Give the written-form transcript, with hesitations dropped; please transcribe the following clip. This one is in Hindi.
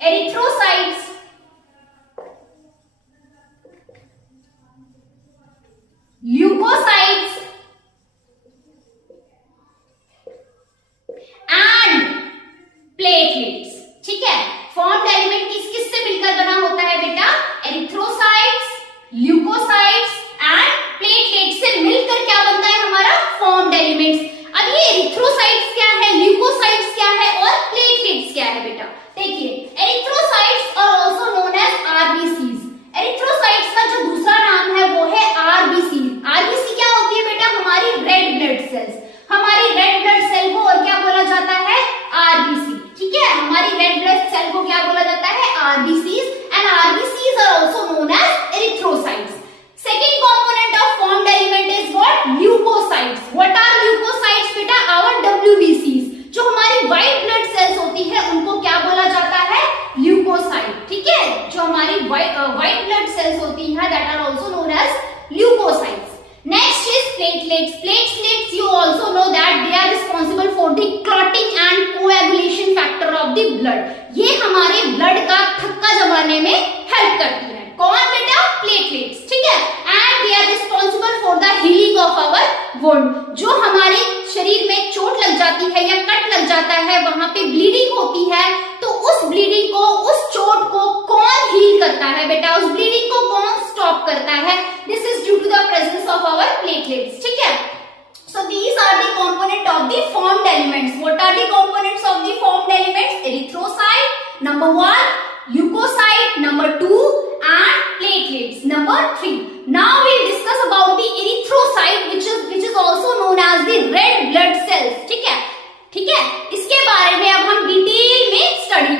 erythrocytes, leukocytes and platelets। ठीक है, फॉर्म्ड एलिमेंट किस से मिलकर बना होता है बेटा? एरिथ्रोसाइट्स, ल्यूकोसाइट्स एंड प्लेटलेट्स से मिलकर क्या बनता है हमारा? Formed elements. अब ये एरिथ्रोसाइट्स क्या है, ल्यूकोसाइट्स क्या है और प्लेटलेट्स क्या है बेटा? देखिए, erythrocytes are also known as RBCs. Erythrocytes का जो दूसरा नाम है वो है आरबीसी। आरबीसी क्या होती है बेटा? हमारी रेड ब्लड सेल्स। हमारी रेड ब्लड सेल को और क्या बोला जाता है? आरबीसी। ठीक है, हमारी रेड ब्लड सेल को क्या बोला जाता है? RBCs. And RBCs are also known as erythrocytes. Second component of formed element is what? Leucocytes. What are leucocytes बेटा? आवर डब्ल्यूबीसीज। जो हमारी व्हाइट ब्लड सेल्स होती है उनको क्या बोला जाता है? ल्यूकोसाइट। ठीक है, जो हमारी व्हाइट ब्लड सेल्स होती है that are also known as leucocytes. Next is platelets. Platelets, you also know that they are responsible for the clotting and coagulation factor of the blood. ये हमारे ब्लड का थक्का जमाने में हेल्प करती है। कौन बेटा? प्लेटलेट्स। ठीक है, and they are responsible for the healing of our wound. जो हमारे शरीर में चोट लग जाती है या कट लग जाता है, वहां पे ब्लीडिंग होती है, तो उस ब्लीडिंग को, उस चोट को कौन हील करता है बेटा? उस ब्लीडिंग को कौन स्टॉप करता है? This is due to the presence of our platelets. ठीक है, so these are the component of the formed elements. What are the components of the formed elements? Erythrocyte number 1, leukocyte number 2 and platelets number 3. Now we'll discuss about the erythrocyte which is also known as the red blood cells. ठीक है, इसके बारे में अब हम डिटेल में स्टडी